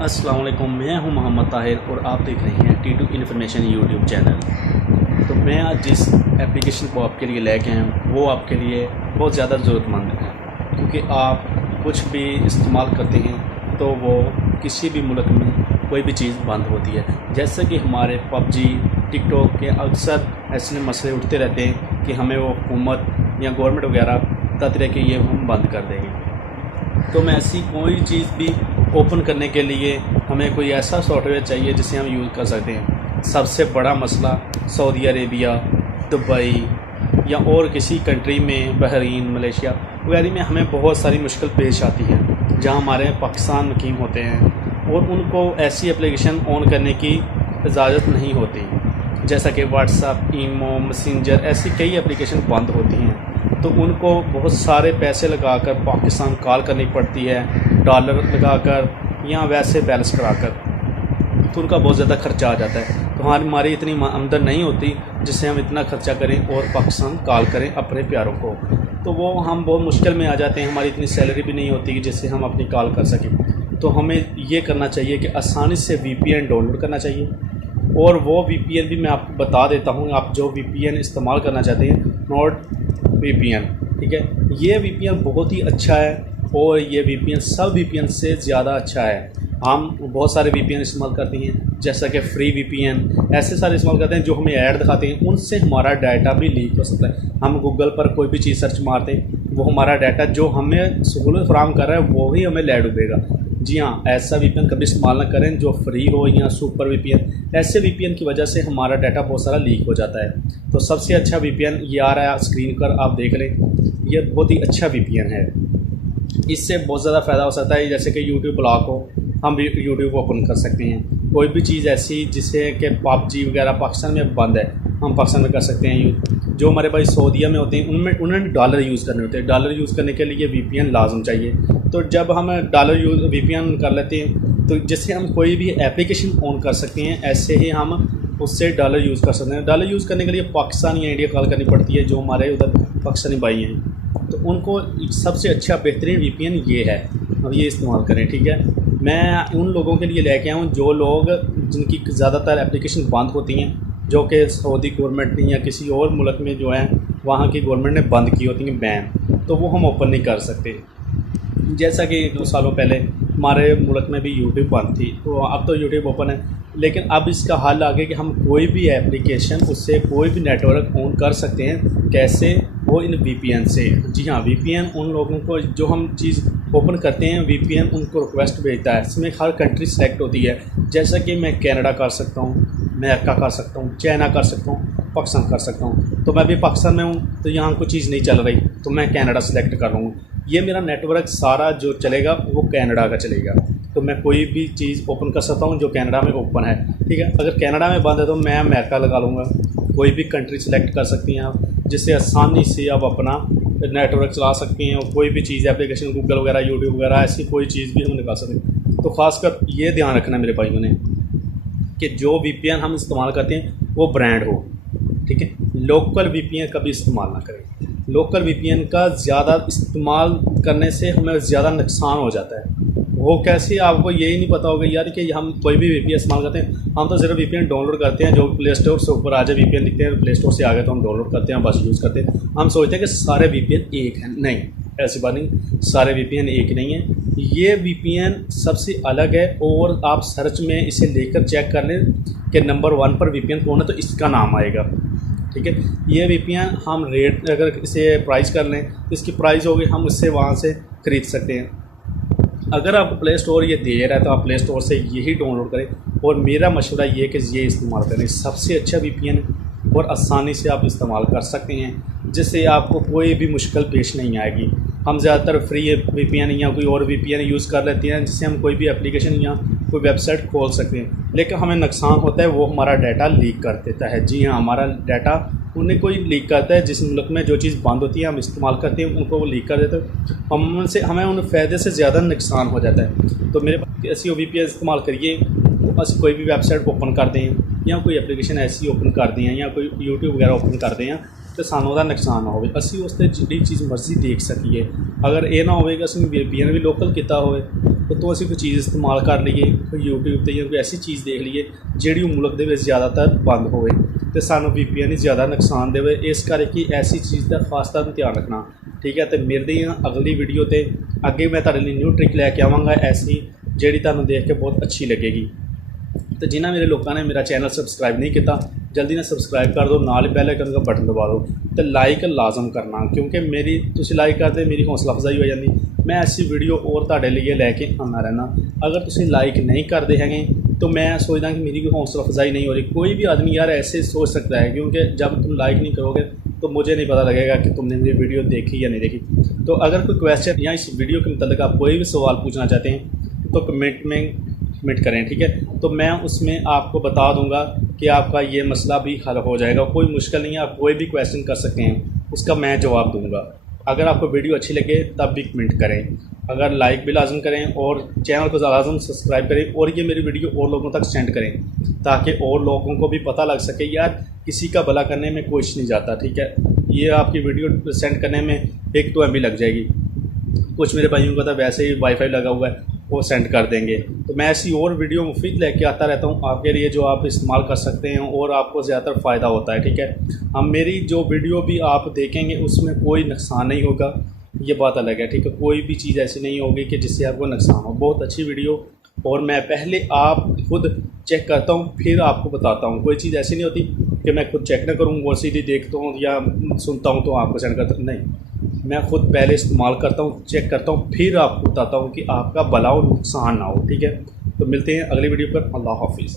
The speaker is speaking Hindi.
अस्सलाम वालेकुम, मैं हूं मोहम्मद ताहिर और आप देख रहे हैं T2 इन्फॉर्मेशन यूट्यूब चैनल। तो मैं आज जिस एप्लीकेशन को आपके लिए लेके आया हूँ वो आपके लिए बहुत ज़्यादा ज़रूरतमंद है, क्योंकि आप कुछ भी इस्तेमाल करते हैं तो वो किसी भी मुल्क में कोई भी चीज़ बंद होती है। जैसे कि हमारे PUBG, टिकटॉक के अक्सर ऐसे मसले उठते रहते हैं कि हमें वो हुकूमत या गवर्नमेंट वगैरह तरह के ये हम बंद कर देंगे। तो मैं ऐसी कोई चीज़ भी ओपन करने के लिए हमें कोई ऐसा सॉफ्टवेयर चाहिए जिसे हम यूज़ कर सकते हैं। सबसे बड़ा मसला सऊदी अरेबिया, दुबई या और किसी कंट्री में, बहरीन, मलेशिया वगैरह में हमें बहुत सारी मुश्किल पेश आती है, जहां हमारे पाकिस्तान मुकीम होते हैं और उनको ऐसी एप्लीकेशन ऑन करने की इजाज़त नहीं होती। जैसा कि व्हाट्सएप, ईमो, मैसेंजर, ऐसी कई एप्लीकेशन बंद होती हैं, तो उनको बहुत सारे पैसे लगाकर पाकिस्तान कॉल करनी पड़ती है, डॉलर लगाकर या वैसे बैलेंस कराकर, तो उनका बहुत ज़्यादा खर्चा आ जाता है। तो हमारी इतनी आमदन नहीं होती जिससे हम इतना खर्चा करें और पाकिस्तान कॉल करें अपने प्यारों को, तो वो हम बहुत मुश्किल में आ जाते हैं। हमारी इतनी सैलरी भी नहीं होती कि जिससे हम अपनी कॉल कर सकें। तो हमें ये करना चाहिए कि आसानी से VPN डाउनलोड करना चाहिए, और वो VPN भी मैं आपको बता देता हूँ। आप जो VPN इस्तेमाल करना चाहते हैं, नॉर्ड VPN, ठीक है, ये VPN बहुत ही अच्छा है और ये VPN सब VPN से ज़्यादा अच्छा है। हम बहुत सारे VPN इस्तेमाल करते हैं, जैसा कि फ्री VPN, ऐसे सारे इस्तेमाल करते हैं जो हमें ऐड दिखाते हैं, उनसे हमारा डाटा भी लीक हो सकता है। हम गूगल पर कोई भी चीज़ सर्च मारते हैं, वो हमारा डाटा जो हमें सहूलत फराहम कर रहा है वो ही हमें ले डूबेगा। जी हाँ, ऐसा VPN कभी इस्तेमाल ना करें जो फ्री हो या सुपर VPN। ऐसे VPN की वजह से हमारा डाटा बहुत सारा लीक हो जाता है। तो सबसे अच्छा VPN ये आ रहा है स्क्रीन पर, आप देख लें, ये बहुत ही अच्छा VPN है। इससे बहुत ज़्यादा फ़ायदा हो सकता है। जैसे कि यूट्यूब ब्लॉक हो, हम भी यूट्यूब ओपन कर सकते हैं। कोई भी चीज़ ऐसी जिसे कि PUBG वगैरह पाकिस्तान में बंद है, हम पाकिस्तान में कर सकते हैं यूज़। जो हमारे भाई सऊदीया में होते हैं उन्होंने डॉलर यूज़ करने होते हैं। डॉलर यूज़ करने के लिए VPN लाजम चाहिए। तो जब हम डॉलर VPN कर लेते हैं तो जिससे हम कोई भी एप्लीकेशन ऑन कर सकते हैं, ऐसे ही हम उससे डॉलर यूज़ कर सकते हैं। डॉलर यूज़ करने के लिए पाकिस्तान या इंडिया कॉल करनी पड़ती है, जो हमारे उधर पाकिस्तानी भाई हैं, तो उनको सबसे अच्छा बेहतरीन VPN ये है, अब ये इस्तेमाल करें, ठीक है। मैं उन लोगों के लिए लेके आया हूँ जो लोग जिनकी ज़्यादातर एप्लीकेशन बंद होती हैं, जो कि सऊदी गवर्नमेंट ने या किसी और मुल्क में जो है वहाँ की गवर्नमेंट ने बंद की होती हैं, बैन, तो वो हम ओपन नहीं कर सकते। जैसा कि 2 सालों पहले हमारे मुल्क में भी यूट्यूब बंद थी, तो अब तो यूट्यूब ओपन है। लेकिन अब इसका हल आ गया कि हम कोई भी एप्लीकेशन, उससे कोई भी नेटवर्क ऑन कर सकते हैं। कैसे? वो इन VPN से। जी हाँ, VPN उन लोगों को जो हम चीज़ ओपन करते हैं, VPN उनको रिक्वेस्ट भेजता है। इसमें हर कंट्री सेलेक्ट होती है। जैसा कि मैं कनाडा कर सकता हूँ, अमेरिका कर सकता हूँ, चाइना कर सकता हूँ, पाकिस्तान कर सकता हूँ। तो मैं भी पाकिस्तान में हूँ, तो यहाँ कोई चीज़ नहीं चल रही, तो मैं कनाडा सेलेक्ट कर लूँगा। ये मेरा नेटवर्क सारा जो चलेगा वो कनाडा का चलेगा। तो मैं कोई भी चीज़ ओपन कर सकता हूँ जो कनाडा में ओपन है, ठीक है। अगर कनाडा में बंद है तो मैं अमेरिका लगा लूँगा। कोई भी कंट्री सेलेक्ट कर सकती हैं आप, जिससे आसानी से आप अपना नेटवर्क चला सकते हैं। और कोई भी चीज़, एप्लीकेशन, गूगल वगैरह, यूट्यूब वगैरह, ऐसी कोई चीज़ भी हम निकाल सकते हैं। तो ख़ासकर ये ध्यान रखना मेरे भाइयों ने कि जो VPN हम इस्तेमाल करते हैं वो ब्रांड हो, ठीक है। लोकल VPN कभी इस्तेमाल ना करें। लोकल VPN का ज़्यादा इस्तेमाल करने से हमें ज़्यादा नुकसान हो जाता है। वो कैसे, आपको यही नहीं पता होगा यार कि हम कोई भी VPN इस्तेमाल करते हैं, हम तो सिर्फ VPN डाउनलोड करते हैं, जो प्ले स्टोर से ऊपर आ जाए VPN दिखते हैं, प्ले स्टोर से आ गए तो हम डाउनलोड करते हैं, बस यूज़ करते हैं। हम सोचते हैं कि सारे VPN एक हैं, नहीं, ऐसी बात नहीं, सारे VPN एक नहीं है। ये VPN सबसे अलग है, और आप सर्च में इसे लेकर चेक कर लें कि नंबर 1 पर VPN कौन है, तो इसका नाम आएगा, ठीक है। ये VPN हम रेट, अगर इसे प्राइस कर लें तो इसकी प्राइस होगी, हम इससे वहाँ से ख़रीद सकते हैं। अगर आप प्ले स्टोर ये दे रहा है तो आप प्ले स्टोर से यही डाउनलोड करें। और मेरा मशवरा ये कि ये इस्तेमाल करें, सबसे अच्छा VPN है और आसानी से आप इस्तेमाल कर सकते हैं, जिससे आपको कोई भी मुश्किल पेश नहीं आएगी। हम ज़्यादातर फ्री VPN या कोई और VPN यूज़ कर लेते हैं, जिससे हम कोई भी एप्लीकेशन या कोई वेबसाइट खोल सकते हैं। लेकिन हमें नुकसान होता है, वो हमारा डाटा लीक कर देता है। जी हाँ, हमारा डाटा उन्हें कोई लीक करता है। जिस मुल्क में जो चीज़ बंद होती है हम इस्तेमाल करते हैं, उनको वो लीक कर देते हैं। हमें उन फ़ायदे से ज़्यादा नुकसान हो जाता है। तो मेरे पास ऐसी VPN इस्तेमाल करिए, तो बस कोई भी वेबसाइट ओपन कर दें या कोई एप्लीकेशन ऐसी ओपन कर दें या कोई यूट्यूब वगैरह ओपन कर दें, तो सानू ਉਹਦਾ ਨੁਕਸਾਨ ਨਾ ਹੋਵੇ, ਅਸੀਂ ਉਸ 'ਤੇ ਜਿਹੜੀ ਚੀਜ਼ ਮਰਜ਼ੀ ਦੇਖ ਸਕੀਏ। ਅਗਰ ਇਹ ਨਾ ਹੋਵੇਗਾ ਅਸੀਂ VPN ਵੀ ਲੋਕਲ ਕੀਤਾ ਹੋਵੇ ਉੱਤੋਂ ਅਸੀਂ ਕੋਈ ਚੀਜ਼ ਇਸਤੇਮਾਲ ਕਰ ਲਈਏ, ਕੋਈ YouTube 'ਤੇ ਜਾਂ ਕੋਈ ਐਸੀ ਚੀਜ਼ ਦੇਖ ਲਈਏ ਜਿਹੜੀ ਉਹ ਮੁਲਕ ਦੇ ਵਿੱਚ ਜ਼ਿਆਦਾਤਰ ਬੰਦ ਹੋਵੇ ਅਤੇ ਸਾਨੂੰ VPN ਹੀ ਜ਼ਿਆਦਾ ਨੁਕਸਾਨ ਦੇਵੇ। ਇਸ ਕਰਕੇ ਐਸੀ ਚੀਜ਼ ਦਾ ਖਾਸ ਤੌਰ ਧਿਆਨ ਰੱਖਣਾ, ਠੀਕ ਹੈ। ਅਤੇ ਮਿਲਦੇ ਹਾਂ ਅਗਲੀ ਵੀਡੀਓ 'ਤੇ। ਅੱਗੇ ਮੈਂ ਤੁਹਾਡੇ ਲਈ ਨਿਊ ਟ੍ਰਿਕ ਲੈ ਕੇ ਆਵਾਂਗਾ ਐਸੀ ਜਿਹੜੀ ਤੁਹਾਨੂੰ ਦੇਖ ਕੇ ਬਹੁਤ ਅੱਛੀ ਲੱਗੇਗੀ। तो जिन्होंने मेरे लोगों ने मेरा चैनल सबसक्राइब नहीं किया जल्दी ना सबसक्राइब कर दो, नाल बेल आइकन का बटन दबा दो तो लाइक लाजम करना, क्योंकि मेरी तुसी लाइक करते मेरी हौसला अफजाई हो जाती, मैं ऐसी वीडियो और तुहाडे लिए लैके आना रहना। अगर तुसी लाइक नहीं करते हैं तो मैं सोचदा कि मेरी कोई हौसला अफजाई नहीं हो रही। कोई भी आदमी यार ऐसे सोच सकता है, क्योंकि जब तुम लाइक नहीं करोगे तो मुझे नहीं पता लगेगा कि तुमने मेरी वीडियो देखी या नहीं देखी। तो अगर कोई क्वेश्चन या इस वीडियो के मतलब आप कोई भी सवाल पूछना चाहते हैं तो कमेंट करें, ठीक है। तो मैं उसमें आपको बता दूंगा कि आपका ये मसला भी हल हो जाएगा। कोई मुश्किल नहीं है, आप कोई भी क्वेश्चन कर सकते हैं, उसका मैं जवाब दूंगा। अगर आपको वीडियो अच्छी लगे तब भी कमेंट करें, अगर लाइक भी लाजम करें और चैनल को लाजम सब्सक्राइब करें और ये मेरी वीडियो और लोगों तक सेंड करें ताकि और लोगों को भी पता लग सके यार किसी का भला करने में कुछ नहीं जाता, ठीक है। ये आपकी वीडियो सेंड करने में 1-2 MB लग जाएगी। कुछ मेरे भाइयों का तो वैसे ही वाईफाई लगा हुआ है, वो सेंड कर देंगे। तो मैं ऐसी और वीडियो मुफीद लेके आता रहता हूँ आपके लिए जो आप इस्तेमाल कर सकते हैं और आपको ज़्यादातर फ़ायदा होता है, ठीक है। हम मेरी जो वीडियो भी आप देखेंगे उसमें कोई नुकसान नहीं होगा, ये बात अलग है, ठीक है। कोई भी चीज़ ऐसी नहीं होगी कि जिससे आपको नुकसान हो। बहुत अच्छी वीडियो, और मैं पहले आप खुद चेक करता हूँ फिर आपको बताता हूँ। कोई चीज़ ऐसी नहीं होती कि मैं खुद चेक ना करूँ वो सीधी देखता हूँ या सुनता हूँ तो आपको सेंड करता हूँ, नहीं, मैं खुद पहले इस्तेमाल करता हूँ, चेक करता हूँ, फिर आपको बताता हूँ कि आपका भला और नुकसान ना हो, ठीक है। तो मिलते हैं अगली वीडियो पर। अल्लाह हाफिज़।